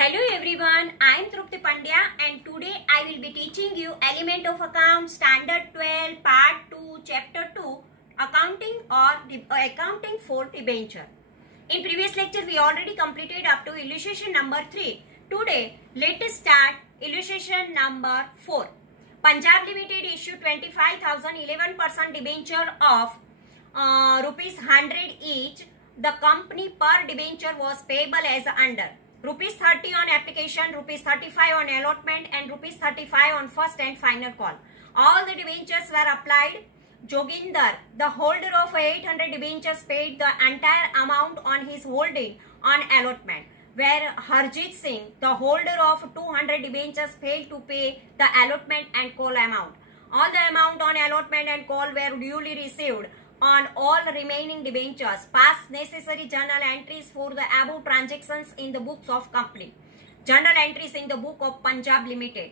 Hello everyone, I am Trupti Pandya and today I will be teaching you Element of Account Standard 12 Part 2 Chapter 2 Accounting or Accounting for Debenture. In previous lecture we already completed up to illustration number 3. Today let us start illustration number 4. Punjab Limited issued 25,000 11% debenture of rupees 100 each. The company per debenture was payable as under rupees 30 on application, rupees 35 on allotment and rupees 35 on first and final call. All the debentures were applied. Joginder, the holder of 800 debentures, paid the entire amount on his holding on allotment, where Harjit Singh, the holder of 200 debentures, failed to pay the allotment and call amount. All the amount on allotment and call were duly received on all remaining debentures. Pass necessary journal entries for the above transactions in the books of company. Journal entries in the book of Punjab Limited.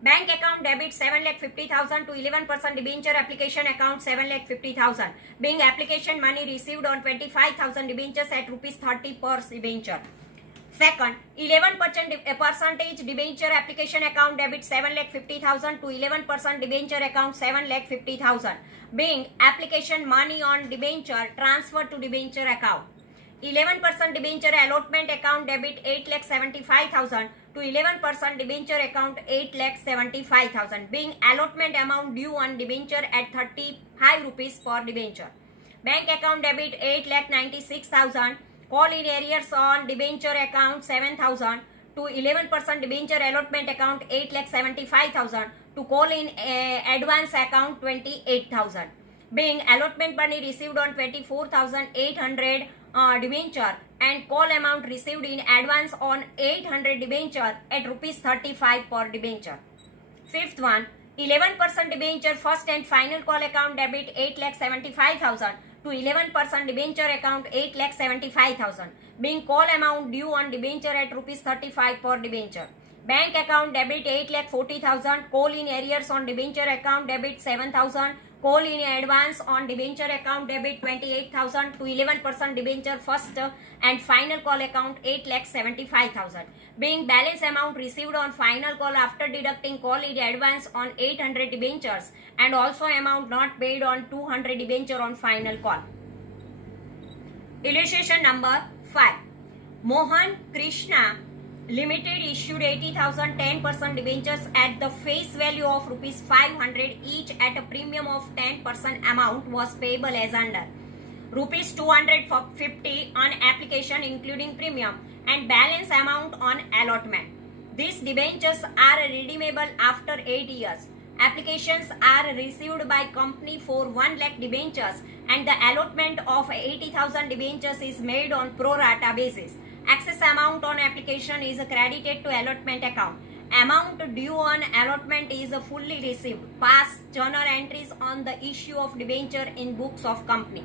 Bank account debit 7,50,000 to 11% debenture application account 7,50,000. Being application money received on 25,000 debentures at rupees 30 per debenture. Second, 11% debenture application account debit 7,50,000 to 11% debenture account 7,50,000. Being application money on debenture transferred to debenture account. 11% debenture allotment account debit 8,75,000 to 11% debenture account 8,75,000. Being allotment amount due on debenture at 35 rupees per debenture. Bank account debit 8,96,000. Call in arrears on debenture account 7,000 to 11% debenture allotment account 8,75,000 to call in advance account 28,000. Being allotment money received on 24,800 debenture and call amount received in advance on 800 debenture at rupees 35 per debenture. Fifth one, 11% debenture first and final call account debit 8,75,000 to 11% debenture account 8,75,000. Being call amount due on debenture at rupees 35 per debenture. Bank account debit 8,40,000. Call in arrears on debenture account debit 7,000. Call in advance on debenture account debit 28,000 to 11% debenture first and final call account 8,75,000. Being balance amount received on final call after deducting call in advance on 800 debentures and also amount not paid on 200 debenture on final call. Illustration number 5. Mohan Krishna Limited issued 80,000 10% debentures at the face value of rupees 500 each at a premium of 10% amount was payable as under rupees 250 on application including premium and balance amount on allotment. These debentures are redeemable after 8 years. Applications are received by company for 1 lakh debentures and the allotment of 80,000 debentures is made on pro rata basis. Excess amount on application is credited to allotment account. Amount due on allotment is fully received. Pass journal entries on the issue of debenture in books of company.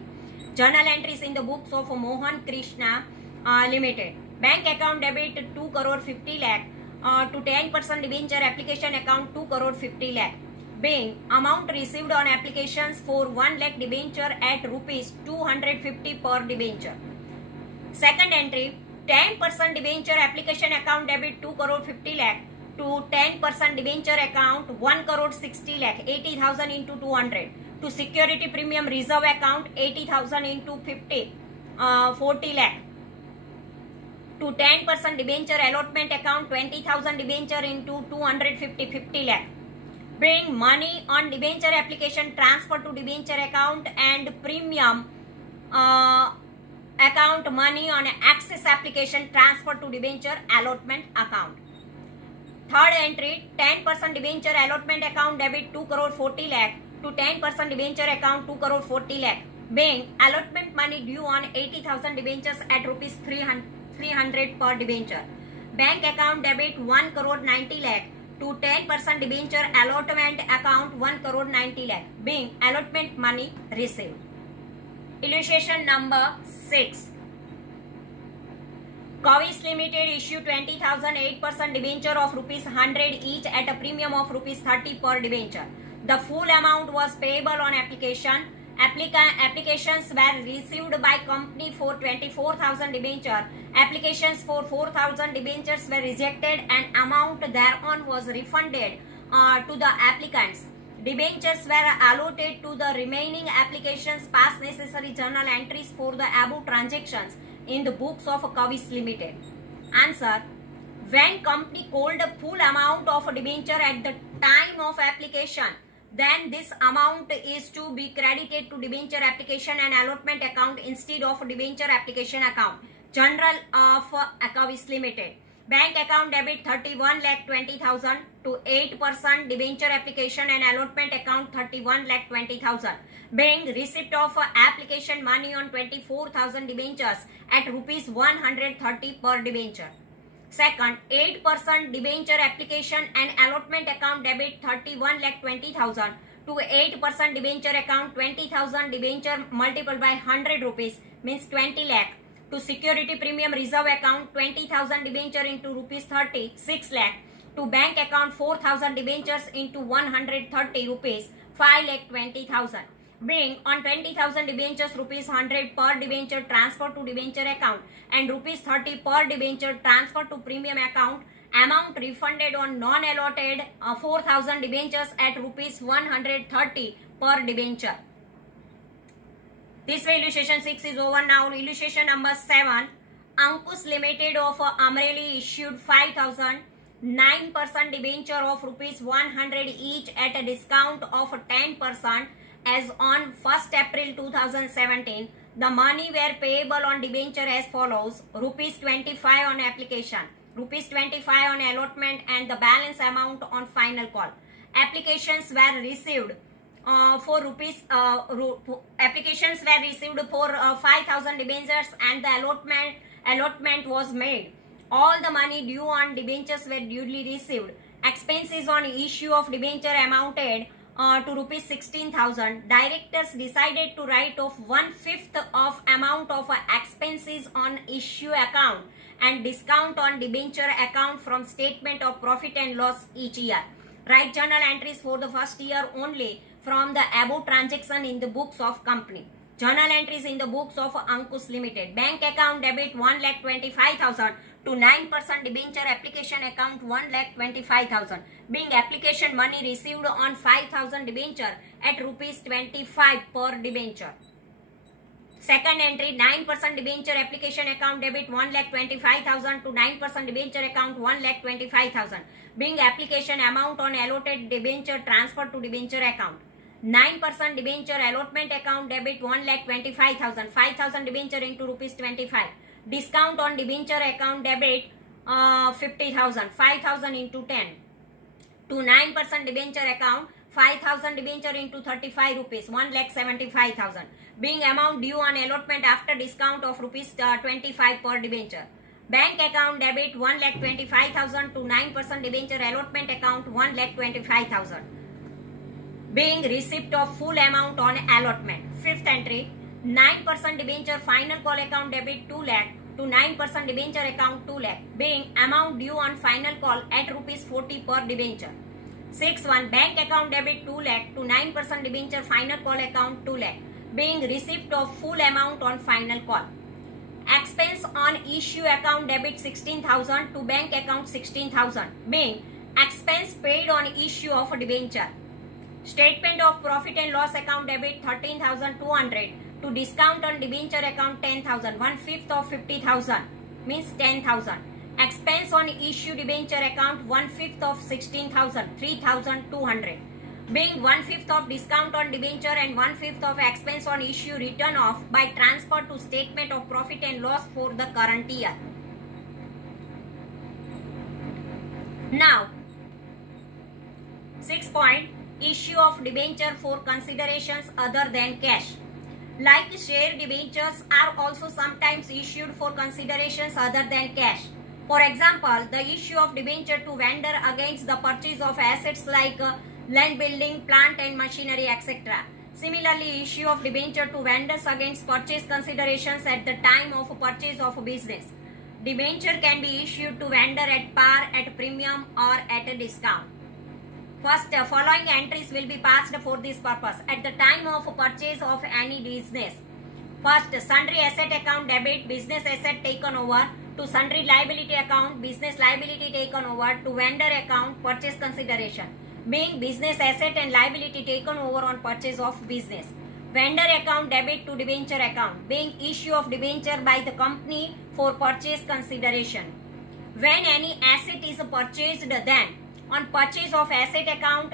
Journal entries in the books of Mohan Krishna Limited. Bank account debit 2 crore 50 lakh to 10% debenture application account 2 crore 50 lakh. Being amount received on applications for 1 lakh debenture at rupees 250 per debenture. Second entry, 10% debenture application account debit 2 crore 50 lakh to 10% debenture account 1 crore 60 lakh 80,000 into 200 to security premium reserve account 80,000 into 50 40 lakh to 10% debenture allotment account 20,000 debenture into 250 50 lakh. Bring money on debenture application transfer to debenture account and premium account money on access application transfer to debenture allotment account. Third entry, 10% debenture allotment account debit 2 crore 40 lakh to 10% debenture account 2 crore 40 lakh. Being allotment money due on 80,000 debentures at rupees 300 per debenture. Bank account debit 1 crore 90 lakh to 10% debenture allotment account 1 crore 90 lakh. Being allotment money received. Illustration number 6. Covis Limited issued 20,000 8% debenture of rupees 100 each at a premium of rupees 30 per debenture. The full amount was payable on application Applications were received by company for 24,000 debenture. Applications for 4,000 debentures were rejected and amount thereon was refunded to the applicants. Debentures were allotted to the remaining applications past necessary journal entries for the above transactions in the books of Kavis Limited. Answer. When company called the full amount of debenture at the time of application, then this amount is to be credited to debenture application and allotment account instead of debenture application account. General of Kavis Limited. Bank account debit 31,20,000 to 8% debenture application and allotment account 31,20,000. Being receipt of application money on 24,000 debentures at rupees 130 per debenture. Second, 8% debenture application and allotment account debit 31,20,000 to 8% debenture account 20,000 debenture multiplied by 100 rupees means 20 lakh. To security premium reserve account 20,000 debenture into rupees 30, 6 lakh. To bank account 4,000 debentures into 130 rupees, 5,20,000. Being on 20,000 debentures rupees 100 per debenture transfer to debenture account and rupees 30 per debenture transfer to premium account, amount refunded on non-allotted 4,000 debentures at rupees 130 per debenture. This way illustration 6 is over. Now illustration number 7. Ankush Limited of Amreli issued 5,000 9% debenture of rupees 100 each at a discount of 10% as on 1st April 2017. The money were payable on debenture as follows: rupees 25 on application, rupees 25 on allotment, and the balance amount on final call. Applications were received for 5,000 debentures and the allotment was made. All the money due on debentures were duly received. Expenses on issue of debenture amounted to rupees 16,000. Directors decided to write off 1/5 of amount of expenses on issue account and discount on debenture account from statement of profit and loss each year. Write journal entries for the first year only from the above transaction in the books of company. Journal entries in the books of Ankush Limited. Bank account debit 1,25,000 to 9% debenture application account 1,25,000. Being application money received on 5,000 debenture at rupees 25 per debenture. Second entry, 9% debenture application account debit 1,25,000 to 9% debenture account 1,25,000. Being application amount on allotted debenture transfer to debenture account. 9% debenture allotment account debit 1,25,000. 5,000 debenture into rupees 25. Discount on debenture account debit 50,000. 5,000 into 10. To 9% debenture account 5,000 debenture into 35 rupees 1,75,000. Being amount due on allotment after discount of rupees 25 per debenture. Bank account debit 1,25,000 to 9% debenture allotment account 1,25,000. Being receipt of full amount on allotment. Fifth entry, 9% debenture final call account debit 2 lakh to 9% debenture account 2 lakh. Being amount due on final call at rupees 40 per debenture. 6.1 bank account debit 2 lakh to 9% debenture final call account 2 lakh. Being receipt of full amount on final call. Expense on issue account debit 16,000 to bank account 16,000. Being expense paid on issue of debenture. Statement of profit and loss account debit 13,200 to discount on debenture account 10,000. 1/5 of 50,000 means 10,000. Expense on issue debenture account 1/5 of 16,000, 3,200. Being 1/5 of discount on debenture and 1/5 of expense on issue written off by transfer to statement of profit and loss for the current year. Now, 6 point. Issue of debenture for considerations other than cash. Like share debentures are also sometimes issued for considerations other than cash. For example, the issue of debenture to vendor against the purchase of assets like land, building, plant and machinery, etc. Similarly, issue of debenture to vendors against purchase considerations at the time of purchase of a business. Debenture can be issued to vendor at par, at premium or at a discount. First, following entries will be passed for this purpose. At the time of purchase of any business, first, sundry asset account debit, business asset taken over, to sundry liability account, business liability taken over, to vendor account, purchase consideration, being business asset and liability taken over on purchase of business. Vendor account debit to debenture account, being issue of debenture by the company for purchase consideration. When any asset is purchased, then on purchase of asset account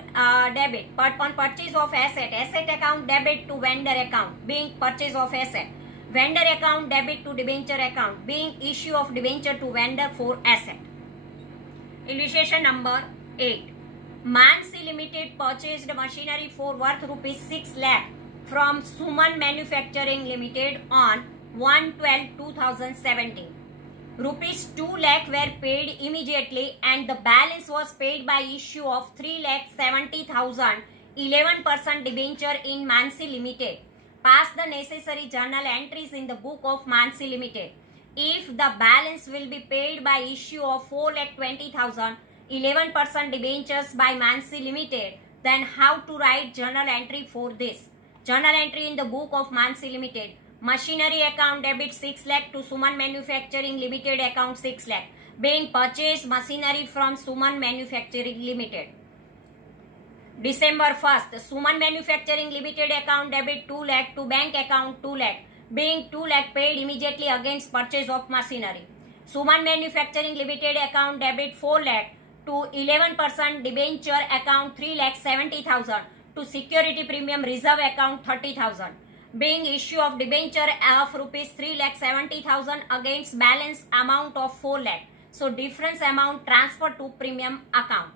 debit, but on purchase of asset account debit to vendor account, being purchase of asset. Vendor account debit to debenture account, being issue of debenture to vendor for asset. Illustration number 8. Mansi Limited purchased machinery for worth rupees 6 lakh from Suman Manufacturing Limited on 1/12/2017. Rupees 2 lakh were paid immediately and the balance was paid by issue of 3,70,000 11% debenture in Mansi Limited. Pass the necessary journal entries in the book of Mansi Limited. If the balance will be paid by issue of 4,20,000 11% debentures by Mansi Limited, then how to write journal entry for this? Journal entry in the book of Mansi Limited. Machinery account debit 6 lakh to Suman Manufacturing Limited account 6 lakh, being purchased machinery from Suman Manufacturing Limited. December 1st, Suman Manufacturing Limited account debit 2 lakh to bank account 2 lakh, being 2 lakh paid immediately against purchase of machinery. Suman Manufacturing Limited account debit 4 lakh to 11% debenture account 3,70,000 to security premium reserve account 30,000, being issue of debenture of rupees 3,70,000 against balance amount of 4 lakh. So difference amount transfer to premium account.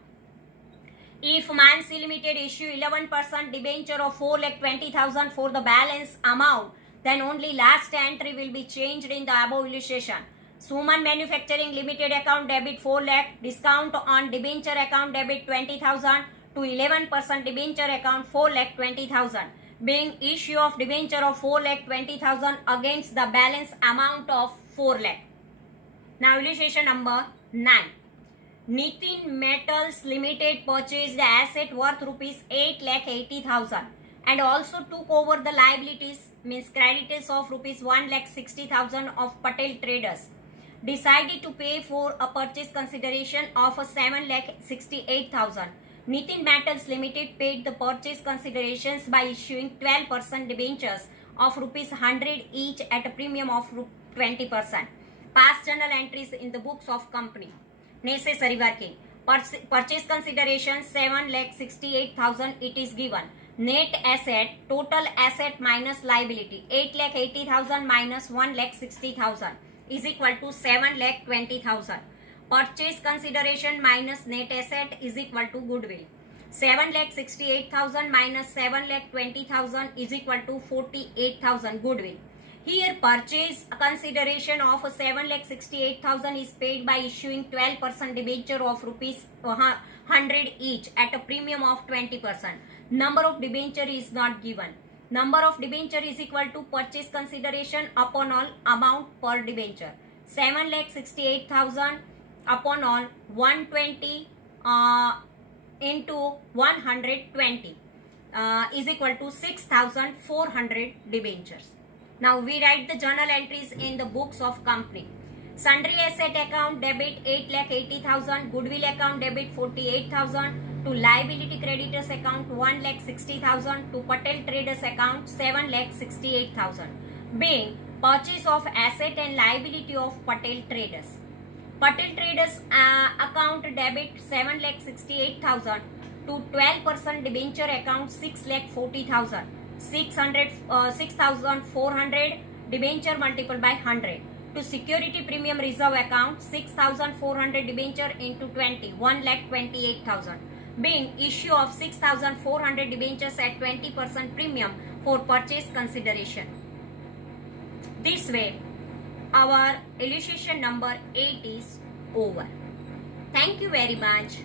If Mansi Limited issue 11% debenture of 4,20,000 for the balance amount, then only last entry will be changed in the above illustration. Suman Manufacturing Limited account debit 4 lakh, discount on debenture account debit 20,000 to 11% debenture account 4,20,000, being issue of debenture of 4,20,000 against the balance amount of 4 lakh. Now illustration number 9. Nitin Metals Limited purchased the asset worth rupees 8,80,000 and also took over the liabilities, means creditors of rupees 1,60,000 of Patel Traders. Decided to pay for a purchase consideration of 7,68,000. Nitin Metals Limited paid the purchase considerations by issuing 12% debentures of rupees 100 each at a premium of 20%. Past journal entries in the books of company. Necessary working. Purchase consideration 7,68,000 it is given. Net asset, total asset minus liability 8,80,000 minus 1,60,000 is equal to 7,20,000. Purchase consideration minus net asset is equal to goodwill. 7,68,000 minus 7,20,000 is equal to 48,000 goodwill. Here purchase consideration of 7,68,000 is paid by issuing 12% debenture of rupees 100 each at a premium of 20%. Number of debenture is not given. Number of debenture is equal to purchase consideration upon all amount per debenture. 7,68,000 upon all 120 into 120 is equal to 6,400 debentures. Now we write the journal entries in the books of company. Sundry asset account debit 8,80,000, goodwill account debit 48,000, to liability creditors account 1,60,000, to Patel Traders account 7,68,000, being purchase of asset and liability of Patel Traders. Patel Traders account debit 7,68,000 to 12% debenture account 6,40,000. 6,400 debenture multiplied by 100. To security premium reserve account 6,400 debenture into 20, 1,28,000, being issue of 6,400 debentures at 20% premium for purchase consideration. This way our illustration number 8 is over. Thank you very much.